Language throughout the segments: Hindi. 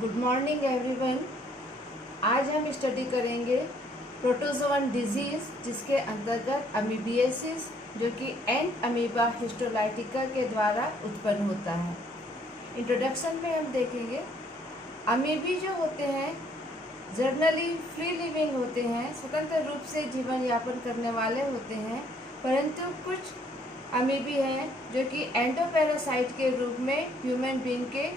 Good morning everyone. आज हम स्टडी करेंगे प्रोटोजोवन डिजीज़, जिसके अंतर्गत अमीबियासिस जो कि एंड अमीबा हिस्टोलाइटिका के द्वारा उत्पन्न होता है। इंट्रोडक्शन में हम देखेंगे अमीबी जो होते हैं जनरली फ्री लिविंग होते हैं, स्वतंत्र रूप से जीवन यापन करने वाले होते हैं, परंतु कुछ अमीबी हैं जो कि एंडोपैरासाइट के रूप में ह्यूमन बीइंग के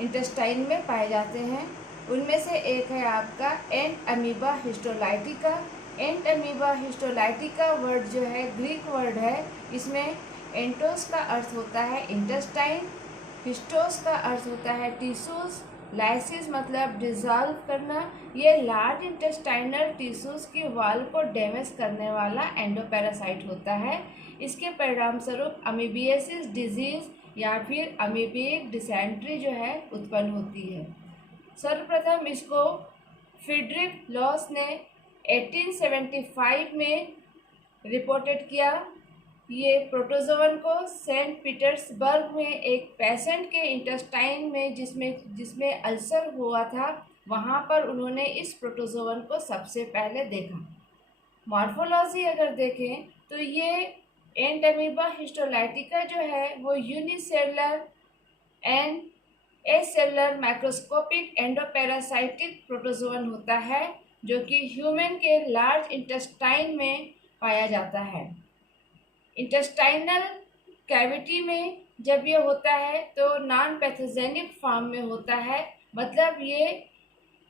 इंटेस्टाइन में पाए जाते हैं। उनमें से एक है आपका and amoeba histolytica. And amoeba histolytica word जो है ग्रीक वर्ड है। इसमें एंटोस का अर्थ होता है इंटेस्टाइन, हिस्टोस का अर्थ होता है टिश्यूज, लाइसिस मतलब डिजॉल्व करना। ये लार्ज इंटेस्टाइनल टिश्यूज की वॉल को डैमेज करने वाला एंडोपैरासाइट होता है। इसके परिणाम स्वरूप अमीबियासिस डिजीज या फिर अमीबिक डिसेंट्री जो है उत्पन्न होती है। सर्वप्रथम इसको फ्रीडरिक लॉस ने 1875 में रिपोर्टेड किया। ये प्रोटोजोवन को सेंट पीटर्सबर्ग में एक पेशेंट के इंटेस्टाइन में जिसमें अल्सर हुआ था, वहाँ पर उन्होंने इस प्रोटोजोवन को सबसे पहले देखा। मॉर्फोलॉजी अगर देखें तो ये एंड अमीबा हिस्टोलाइटिका जो है वो unicellular and acellular microscopic endoparasitic protozoan होता है, जो कि ह्यूमन के लार्ज इंटेस्टाइन में पाया जाता है। इंटेस्टाइनल कैविटी में जब ये होता है तो नॉन पैथोजेनिक फॉर्म में होता है, मतलब ये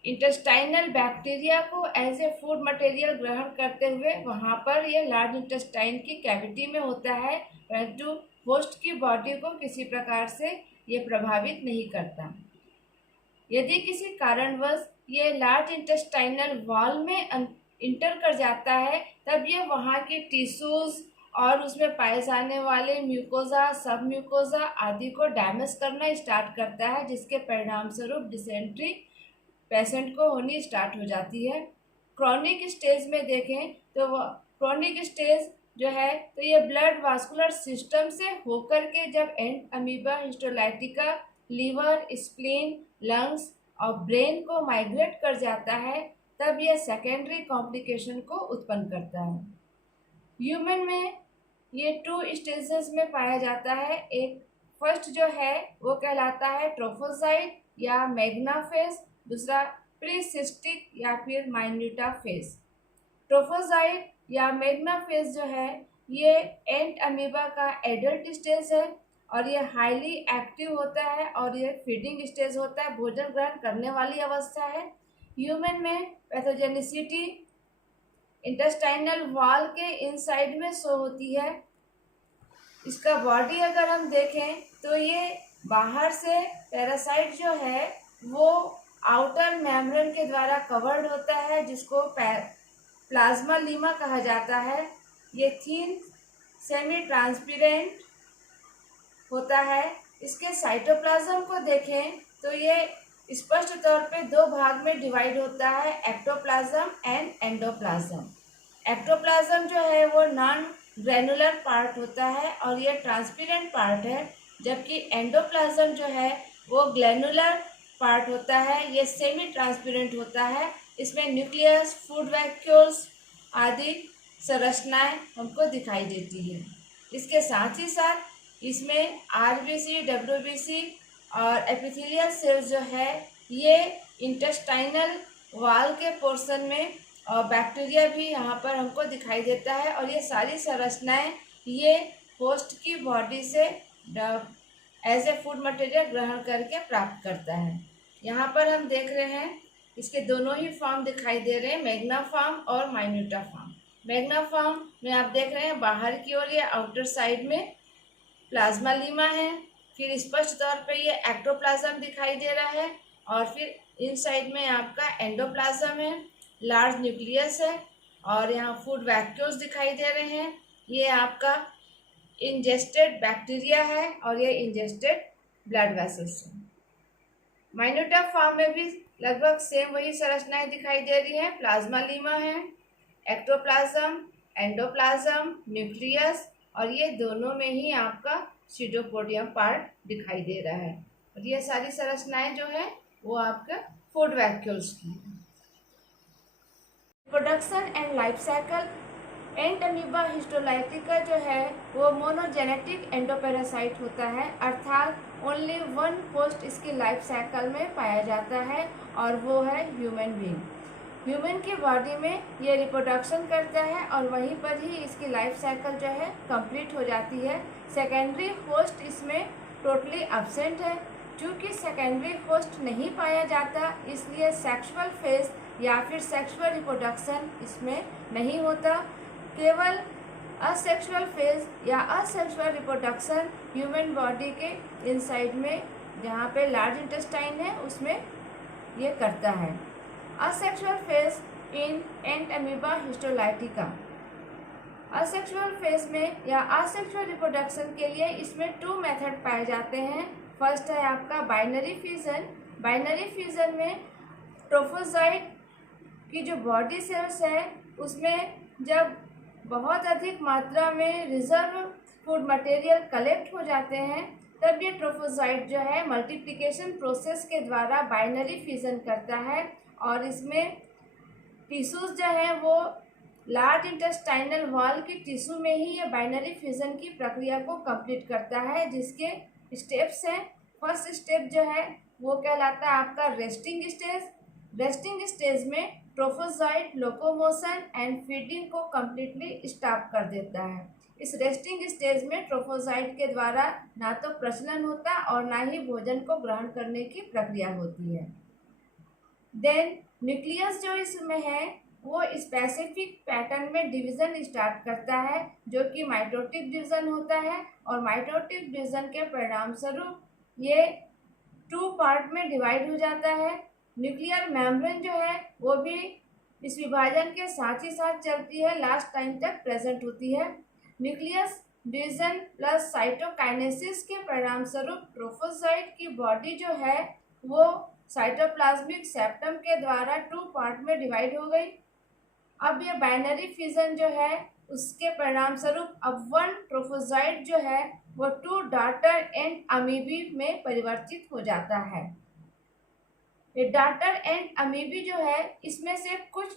इंटेस्टाइनल बैक्टीरिया को एज ए फूड मटेरियल ग्रहण करते हुए वहाँ पर ये लार्ज इंटेस्टाइन की कैविटी में होता है, परंतु होस्ट की बॉडी को किसी प्रकार से ये प्रभावित नहीं करता। यदि किसी कारणवश ये लार्ज इंटेस्टाइनल वॉल में इंटर कर जाता है, तब ये वहाँ की टिश्यूज और उसमें पाए जाने वाले म्यूकोजा, सब म्यूकोजा आदि को डैमेज करना स्टार्ट करता है, जिसके परिणाम स्वरूप डिसेंट्री पेशेंट को होनी स्टार्ट हो जाती है। क्रॉनिक स्टेज में देखें तो क्रॉनिक स्टेज जो है तो ये ब्लड वास्कुलर सिस्टम से होकर के जब Entamoeba histolytica liver, spleen, lungs और ब्रेन को माइग्रेट कर जाता है, तब यह सेकेंडरी कॉम्प्लिकेशन को उत्पन्न करता है। ह्यूमन में ये 2 स्टेजेस में पाया जाता है। एक फर्स्ट जो है वो कहलाता है ट्रोफोजाइट या मैग्ना फेज, दूसरा प्रीसिस्टिक या फिर माइन्यूटा फेज। ट्रोफोजाइट या मैग्ना फेज जो है ये एंड अमीबा का एडल्ट स्टेज है और ये हाईली एक्टिव होता है और ये फीडिंग स्टेज होता है, भोजन ग्रहण करने वाली अवस्था है। ह्यूमन में पैथोजेनिसिटी इंटेस्टाइनल वॉल के इनसाइड में शो होती है। इसका बॉडी अगर हम देखें तो ये बाहर से पैरासाइट जो है वो आउटर मेम्ब्रेन के द्वारा कवर्ड होता है, जिसको प्लाज्मा लीमा कहा जाता है। ये थिन सेमी ट्रांसपेरेंट होता है। इसके साइटोप्लाज्म को देखें तो ये स्पष्ट तौर पे 2 भाग में डिवाइड होता है, एक्टोप्लाज्म एंड एंडोप्लाज्म। एक्टोप्लाज्म जो है वो नॉन ग्रैनुलर पार्ट होता है और ये ट्रांसपेरेंट पार्ट है, जबकि एंडोप्लाज्म जो है वो ग्लैनुलर पार्ट होता है, ये सेमी ट्रांसपेरेंट होता है। इसमें न्यूक्लियस, फूड वैक्यूल्स आदि संरचनाएं हमको दिखाई देती है। इसके साथ ही साथ इसमें आरबीसी, डब्ल्यूबीसी और एपिथेलियल सेल्स जो है ये इंटेस्टाइनल वॉल के पोर्शन में, और बैक्टीरिया भी यहाँ पर हमको दिखाई देता है, और ये सारी संरचनाएं ये होस्ट की बॉडी से एज ए फूड मटेरियल ग्रहण करके प्राप्त करता है। यहाँ पर हम देख रहे हैं इसके दोनों ही फॉर्म दिखाई दे रहे हैं, मैग्ना फॉर्म और माइन्यूटा फॉर्म। मैग्ना फॉर्म में आप देख रहे हैं बाहर की ओर ये आउटर साइड में प्लाज्मा लीमा है, फिर स्पष्ट तौर पे ये एक्टोप्लाज्म दिखाई दे रहा है, और फिर इन साइड में आपका एंडोप्लाज्म है, लार्ज न्यूक्लियस है, और यहाँ फूड वैक्यूल्स दिखाई दे रहे हैं। ये आपका इंजेस्टेड बैक्टीरिया है और ये इंजेस्टेड ब्लड वेसल्स है। माइन्यूटा फॉर्म में भी लगभग सेम वही संरचनाएं दिखाई दे रही हैं। प्लाज्मा लीमा है, एक्टोप्लाज्म, एंडोप्लाज्म, न्यूक्लियस, और ये दोनों में ही आपका सीडोपोडियम पार्ट दिखाई दे रहा है। और ये सारी संरचनाएं जो है वो आपका फूड वैक्यूल्स की। Production and life cycle, ant amoeba histolytica जो है वो मोनोजेनेटिक एंडोपैरासाइट होता है, अर्थात ओनली वन होस्ट इसकी लाइफ साइकिल में पाया जाता है और वो है ह्यूमन बीइंग। ह्यूमन की बॉडी में ये रिप्रोडक्शन करता है और वहीं पर ही इसकी लाइफ साइकिल जो है कंप्लीट हो जाती है। सेकेंडरी होस्ट इसमें टोटली एब्सेंट है। चूँकि सेकेंडरी होस्ट नहीं पाया जाता इसलिए सेक्सुअल फेज या फिर सेक्सुअल रिप्रोडक्शन इसमें नहीं होता। केवल असेक्सुअल फेज या असेक्सुअल रिप्रोडक्शन ह्यूमन बॉडी के इनसाइड में, जहाँ पे लार्ज इंटेस्टाइन है, उसमें ये करता है। Asexual phase in ant amoeba histolytica, asexual phase में या असेक्सुअल रिप्रोडक्शन के लिए इसमें 2 मेथड पाए जाते हैं। फर्स्ट है आपका बाइनरी फ्यूजन। बाइनरी फ्यूजन में ट्रोफोजाइट की जो बॉडी सेल्स है उसमें जब बहुत अधिक मात्रा में रिजर्व फूड मटेरियल कलेक्ट हो जाते हैं तब ये ट्रोफोजाइट जो है मल्टीप्लिकेशन प्रोसेस के द्वारा बाइनरी फ्यूजन करता है और इसमें टिश्यूज जो है वो लार्ज इंटेस्टाइनल वॉल की टिश्यू में ही ये बाइनरी फ्यूजन की प्रक्रिया को कंप्लीट करता है, जिसके स्टेप्स हैं। फर्स्ट स्टेप जो है वो कहलाता है आपका रेस्टिंग स्टेज। रेस्टिंग स्टेज में ट्रोफोजाइट लोकोमोशन एंड फीडिंग को कम्प्लीटली स्टॉप कर देता है। इस रेस्टिंग स्टेज में ट्रोफोजाइट के द्वारा ना तो प्रजनन होता और ना ही भोजन को ग्रहण करने की प्रक्रिया होती है। देन न्यूक्लियस जो इसमें है वो स्पेसिफिक पैटर्न में डिवीज़न स्टार्ट करता है, जो कि माइटोटिक डिवीज़न होता है और माइटोटिक डिवीज़न के परिणाम स्वरूप ये 2 पार्ट में डिवाइड हो जाता है। न्यूक्लियर मेम्ब्रेन जो है वो भी इस विभाजन के साथ ही साथ चलती है, लास्ट टाइम तक प्रेजेंट होती है। न्यूक्लियस डिवीज़न प्लस साइटोकाइनेसिस के परिणाम स्वरूप ट्रोफोजाइट की बॉडी जो है वो साइटोप्लाज्मिक सेप्टम के द्वारा 2 पार्ट में डिवाइड हो गई। अब ये बाइनरी फ्यूजन जो है उसके परिणाम स्वरूप अब 1 ट्रोफोजाइट जो है वो 2 डॉटर एंड अमीबी में परिवर्तित हो जाता है। ये डॉटर एंड अमीबी जो है इसमें से कुछ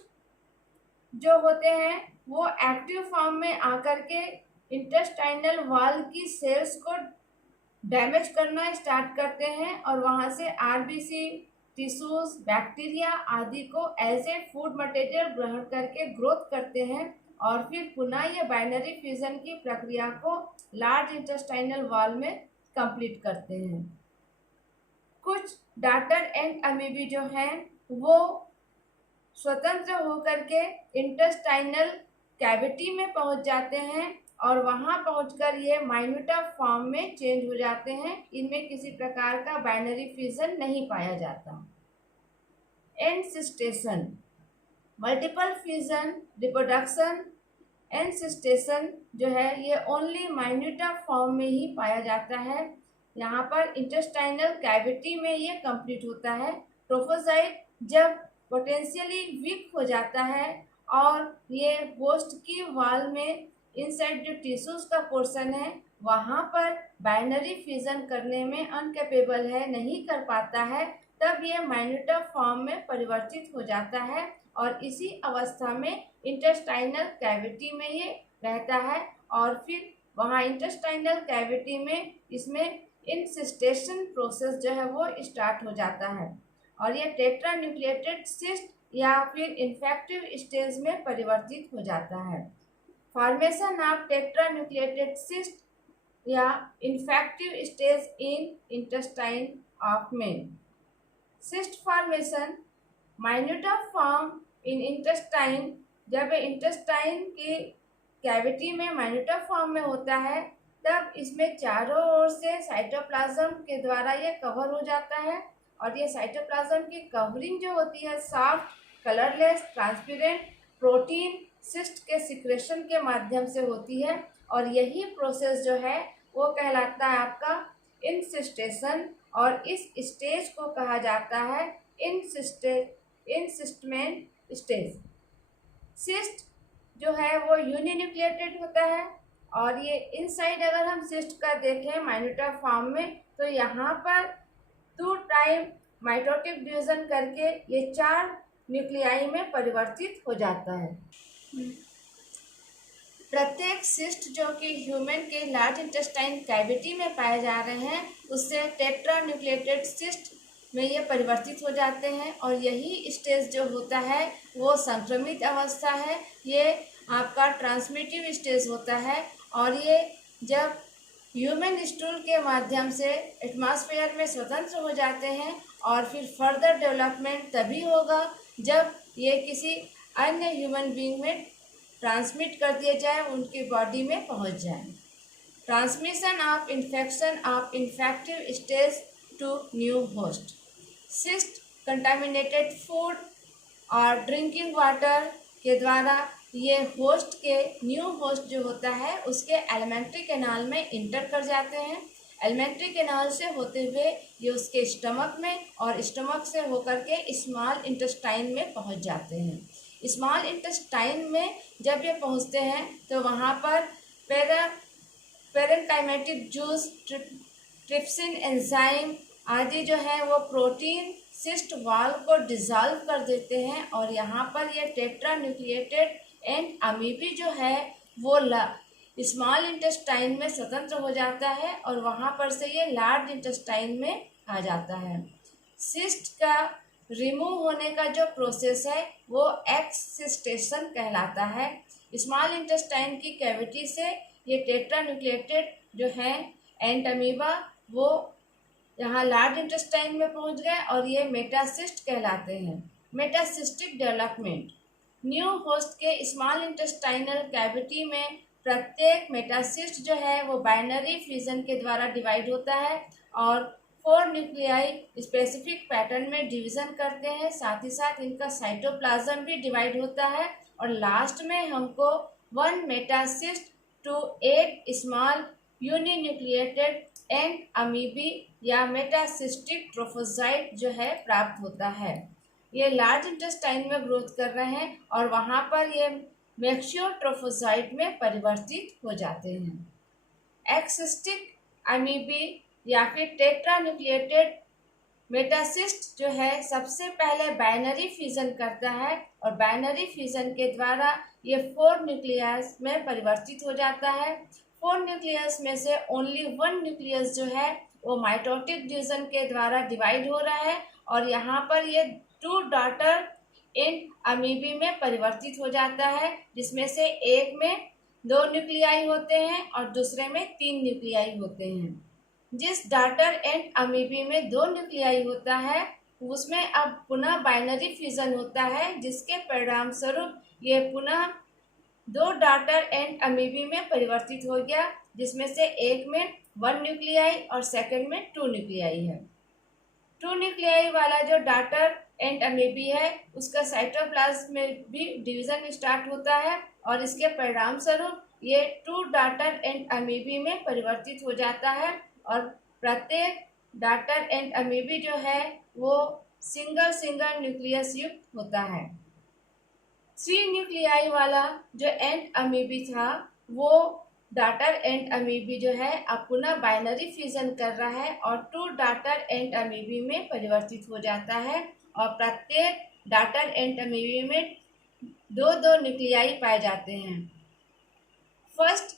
जो होते हैं वो एक्टिव फॉर्म में आकर के इंटेस्टाइनल वॉल की सेल्स को डैमेज करना स्टार्ट करते हैं और वहाँ से आरबीसी, टिश्यूज, बैक्टीरिया आदि को एज ए फूड मटेरियल ग्रहण करके ग्रोथ करते हैं और फिर पुनः ये बाइनरी फ्यूजन की प्रक्रिया को लार्ज इंटेस्टाइनल वॉल में कंप्लीट करते हैं। कुछ डॉटर एंड अमीबी जो हैं वो स्वतंत्र होकर के इंटेस्टाइनल कैविटी में पहुंच जाते हैं और वहां पहुंचकर ये माइन्यूटा फॉर्म में चेंज हो जाते हैं। इनमें किसी प्रकार का बाइनरी फ्यूजन नहीं पाया जाता। एनसिस्टेशन, मल्टीपल फ्यूजन रिप्रोडक्शन एनसिस्टेशन जो है ये ओनली माइन्यूटा फॉर्म में ही पाया जाता है। यहाँ पर इंटेस्टाइनल कैविटी में ये कंप्लीट होता है। ट्रोफोजाइट जब पोटेंशियली वीक हो जाता है और ये होस्ट की वॉल में इनसाइड जो टिश्यूज का पोर्शन है वहाँ पर बाइनरी फ्यूजन करने में अनकेपेबल है, नहीं कर पाता है, तब ये माइन्यूटा फॉर्म में परिवर्तित हो जाता है और इसी अवस्था में इंटेस्टाइनल कैविटी में ये रहता है और फिर वहाँ इंटेस्टाइनल कैविटी में इसमें इनसिस्टेशन प्रोसेस जो है वो स्टार्ट हो जाता है और ये टेट्रा न्यूक्लिएटेड सिस्ट या फिर इन्फेक्टिव स्टेज में परिवर्तित हो जाता है। Formation of tetra nucleated cyst या infective stage in intestine of man. Cyst formation minuta form in intestine, जब इंटेस्टाइन की कैविटी में माइन्यूटा फॉर्म में होता है तब इसमें चारों ओर से साइटोप्लाज्म के द्वारा ये कवर हो जाता है और ये साइटोप्लाज्म की कवरिंग जो होती है soft, colourless, transparent protein cyst के सिक्रेशन के माध्यम से होती है और यही प्रोसेस जो है वो कहलाता है आपका इनसिस्टेशन और इस स्टेज को कहा जाता है इनसिस्टमेंट स्टेज। सिस्ट जो है वो यूनिन्यूक्लिएटेड होता है और ये इनसाइड अगर हम सिस्ट का देखें माइन्यूटा फॉर्म में तो यहाँ पर 2 टाइम माइटोटिक डिवीजन करके ये 4 न्यूक्लियाई में परिवर्तित हो जाता है। प्रत्येक सिस्ट जो कि ह्यूमन के लार्ज इंटेस्टाइन कैविटी में पाए जा रहे हैं उससे टेट्रा न्यूक्लिएटेड सिस्ट में ये परिवर्तित हो जाते हैं और यही स्टेज जो होता है वो संक्रमित अवस्था है। ये आपका ट्रांसमिटिव स्टेज होता है और ये जब ह्यूमन स्टूल के माध्यम से एटमॉस्फेयर में स्वतंत्र हो जाते हैं और फिर फर्दर डेवलपमेंट तभी होगा जब ये किसी अन्य ह्यूमन बीइंग में ट्रांसमिट कर दिया जाए, उनकी बॉडी में पहुंच जाए। Transmission of infection of infective stage to new host. Cyst contaminated food और ड्रिंकिंग वाटर के द्वारा ये होस्ट के न्यू होस्ट जो होता है उसके एलिमेंट्री कैनाल में इंटर कर जाते हैं। एलिमेंट्री कैनाल से होते हुए ये उसके स्टमक में और स्टमक से होकर के स्मॉल इंटेस्टाइन में पहुंच जाते हैं। स्मॉल इंटेस्टाइन में जब ये पहुंचते हैं तो वहाँ पर पेरेन्काइमेटिक जूस, ट्रिप्सिन एंजाइम आदि जो है वो प्रोटीन सिस्ट वॉल को डिसॉल्व कर देते हैं और यहाँ पर ये टेट्रा न्यूक्लिएटेड एंड अमीबी जो है वो स्मॉल इंटेस्टाइन में स्वतंत्र हो जाता है और वहाँ पर से ये लार्ज इंटेस्टाइन में आ जाता है। सिस्ट का रिमूव होने का जो प्रोसेस है वो एक्सिस्टेशन कहलाता है। स्मॉल इंटेस्टाइन की कैविटी से ये टेट्रा न्यूक्लिएटेड जो है एंड अमीबा वो यहाँ लार्ज इंटेस्टाइन में पहुँच गए और ये मेटासिस्ट कहलाते हैं। मेटासिस्टिक डेवलपमेंट। न्यू होस्ट के स्मॉल इंटेस्टाइनल कैविटी में प्रत्येक मेटासिस्ट जो है वो बाइनरी फ्यूजन के द्वारा डिवाइड होता है और 4 न्यूक्लियाई स्पेसिफिक पैटर्न में डिवीजन करते हैं। साथ ही साथ इनका साइटोप्लाज्म भी डिवाइड होता है और लास्ट में हमको 1 मेटासिस्ट टू 8 स्मॉल यूनिन्यूक्लिएटेड एंड अमीबी या मेटासिस्टिक ट्रोफोजाइट जो है प्राप्त होता है। ये लार्ज इंटेस्टाइन में ग्रोथ कर रहे हैं और वहाँ पर ये मैक्सियो ट्रोफोजाइट में परिवर्तित हो जाते हैं। एक्सिस्टिक अमीबी या फिर टेट्रा न्यूक्लिएटेड मेटासिस्ट जो है सबसे पहले बाइनरी फ्यूजन करता है और बाइनरी फ्यूजन के द्वारा ये 4 न्यूक्लियस में परिवर्तित हो जाता है। 4 न्यूक्लियस में से ओनली 1 न्यूक्लियस जो है वो माइटोटिक डिवीजन के द्वारा डिवाइड हो रहा है और यहाँ पर ये 2 डॉटर इन अमीबी में परिवर्तित हो जाता है, जिसमें से एक में 2 न्यूक्लियाई होते हैं और दूसरे में 3 न्यूक्लियाई होते हैं। जिस डॉटर एंड अमीबी में 2 न्यूक्लियाई होता है उसमें अब पुनः बाइनरी फ्यूजन होता है, जिसके परिणाम स्वरूप ये पुनः 2 डॉटर एंड अमीबी में परिवर्तित हो गया, जिसमें से एक में 1 न्यूक्लियाई और सेकंड में 2 न्यूक्लियाई है। 2 न्यूक्लियाई वाला जो डॉटर एंड अमीबी है उसका साइटोप्लाज्म में भी डिवीजन स्टार्ट होता है और इसके परिणाम स्वरूप ये 2 डॉटर एंड अमीबी में परिवर्तित हो जाता है और प्रत्येक डॉटर एंड अमीबी जो है वो सिंगल न्यूक्लियस युक्त होता है। 3 न्यूक्लियाई वाला जो एंड अमीबी था वो डॉटर एंड अमीबी जो है अब पुनः बाइनरी फ्यूजन कर रहा है और 2 डॉटर एंड अमीबी में परिवर्तित हो जाता है और प्रत्येक डॉटर एंड अमीबी में 2 न्यूक्लियाई पाए जाते हैं। फर्स्ट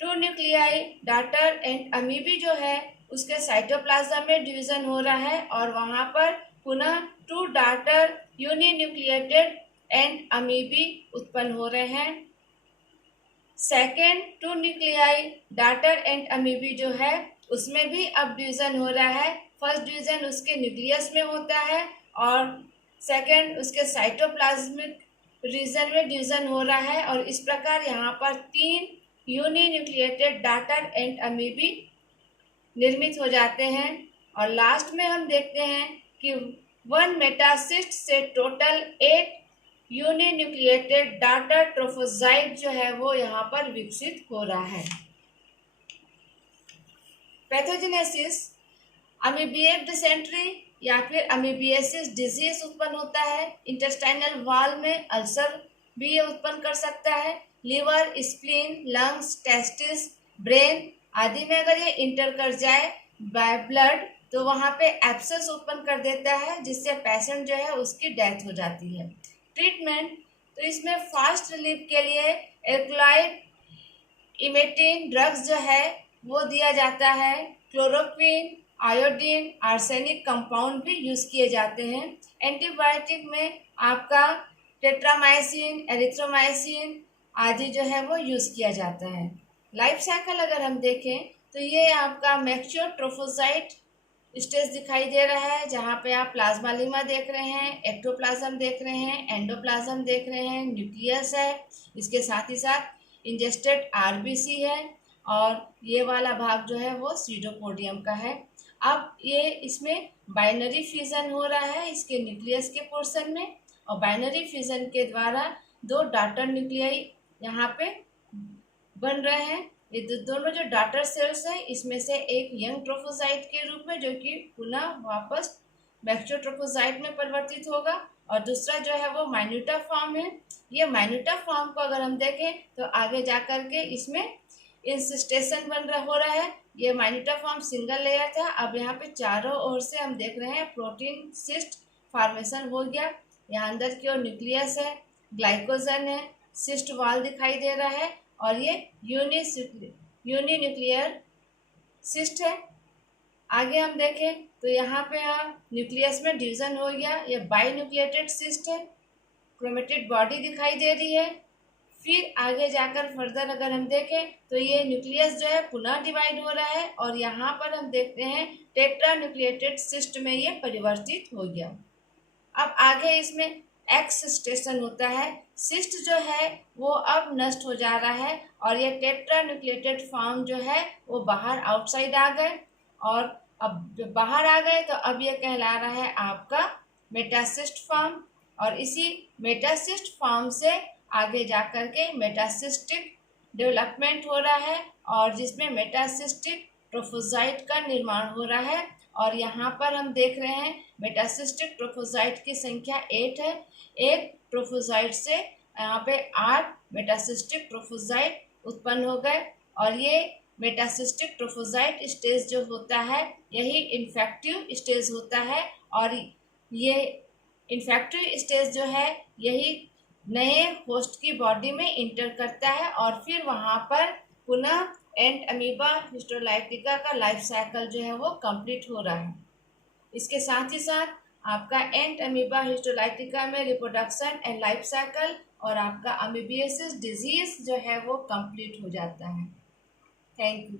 2 न्यूक्लियाई डॉटर एंड अमीबी जो है उसके साइटोप्लाज्म में डिवीजन हो रहा है और वहाँ पर पुनः 2 डॉटर यूनिन्यूक्लिएटेड एंड अमीबी उत्पन्न हो रहे हैं। सेकेंड 2 न्यूक्लियाई डॉटर एंड अमीबी जो है उसमें भी अब डिवीजन हो रहा है। फर्स्ट डिवीजन उसके न्यूक्लियस में होता है और सेकेंड उसके साइटोप्लाज्मिक रीजन में डिवीजन हो रहा है और इस प्रकार यहाँ पर 3 यूनिन्यूक्लिएटेड डॉटर एंड अमीबी निर्मित हो जाते हैं और लास्ट में हम देखते हैं कि 1 मेटासिस्ट से टोटल 8 यूनिन्यूक्लिएटेड डॉटर ट्रोफोजाइट जो है वो यहाँ पर विकसित हो रहा है। पैथोजेनेसिस अमीबिएक डिसेंट्री या फिर अमीबिएसिस डिजीज उत्पन्न होता है। इंटेस्टाइनल वॉल में अल्सर भी ये उत्पन्न कर सकता है। Liver, spleen, lungs, testis, brain आदि में अगर ये इंटर कर जाए बाय ब्लड तो वहाँ पे एब्सेस उत्पन्न कर देता है, जिससे पेशेंट जो है उसकी डेथ हो जाती है। ट्रीटमेंट, तो इसमें फास्ट रिलीफ के लिए एल्कलॉइड इमेटिन ड्रग्स जो है वो दिया जाता है। क्लोरोक्विन, आयोडीन, आर्सेनिक कंपाउंड भी यूज़ किए जाते हैं। एंटीबायोटिक में आपका टेट्रामाइसिन, एरिथ्रोमाइसिन आदि जो है वो यूज़ किया जाता है। लाइफ साइकिल अगर हम देखें तो ये आपका मैच्योर ट्रोफोसाइट स्टेज दिखाई दे रहा है, जहाँ पे आप प्लाज्मा देख रहे हैं, एक्टोप्लाज्म देख रहे हैं, एंडोप्लाज्म देख रहे हैं, न्यूक्लियस है, इसके साथ ही साथ इंजेस्टेड आरबीसी है, और ये वाला भाग जो है वो सीडोपोडियम का है। अब ये इसमें बाइनरी फ्यूजन हो रहा है इसके न्यूक्लियस के पोर्शन में, और बाइनरी फ्यूजन के द्वारा दो डॉटर न्यूक्लियाई यहाँ पे बन रहे हैं। ये दोनों जो डॉटर सेल्स हैं, इसमें से एक यंग ट्रोफोसाइट के रूप में जो कि पुनः वापस मैच्योर ट्रोफोसाइट में परिवर्तित होगा, और दूसरा जो है वो माइन्यूटा फॉर्म है। ये माइन्यूटा फॉर्म को अगर हम देखें तो आगे जा कर के इसमें इंसिस्टेशन हो रहा है। ये माइन्यूटा फॉर्म सिंगल लेयर था, अब यहाँ पे चारों ओर से हम देख रहे हैं प्रोटीन सिस्ट फॉर्मेशन हो गया। यहाँ अंदर की ओर न्यूक्लियस है, ग्लाइकोजन है, सिस्ट वॉल दिखाई दे रहा है, और ये यूनिन्यूक्लियर सिस्ट है। आगे हम देखें तो यहाँ पे न्यूक्लियस में डिवीजन हो गया, ये बाइन्यूक्लिएटेड सिस्ट है, क्रोमेटिड बॉडी दिखाई दे रही है। फिर आगे जाकर फर्दर अगर हम देखें तो ये न्यूक्लियस जो है पुनः डिवाइड हो रहा है, और यहाँ पर हम देखते हैं टेट्रा न्यूक्लिएटेड सिस्ट में ये परिवर्तित हो गया। अब आगे इसमें एक्स स्टेशन होता है। सिस्ट जो है वो अब नष्ट हो जा रहा है, और ये टेट्रा न्यूक्लिएटेड फॉर्म जो है वो बाहर आउटसाइड आ गए, और अब जब बाहर आ गए तो अब ये कहला रहा है आपका मेटासिस्ट फॉर्म, और इसी मेटासिस्ट फॉर्म से आगे जा कर के मेटासिस्टिक डेवलपमेंट हो रहा है, और जिसमें मेटासिस्टिक ट्रोफोसाइट का निर्माण हो रहा है। और यहाँ पर हम देख रहे हैं मेटासिस्टिक ट्रोफोसाइट की संख्या 8 है। एक ट्रोफोसाइट से यहाँ पे 8 मेटासिस्टिक ट्रोफोसाइट उत्पन्न हो गए, और ये मेटासिस्टिक ट्रोफोसाइट स्टेज जो होता है यही इन्फेक्टिव स्टेज होता है, और ये इन्फेक्टिव स्टेज जो है यही नए होस्ट की बॉडी में इंटर करता है, और फिर वहाँ पर पुनः एंड अमीबा हिस्टोलाइटिका का लाइफ साइकिल जो है वो कंप्लीट हो रहा है। इसके साथ ही साथ आपका एंड अमीबा हिस्टोलाइटिका में रिप्रोडक्शन एंड लाइफ साइकिल और आपका अमीबियासिस डिजीज जो है वो कंप्लीट हो जाता है। Thank you.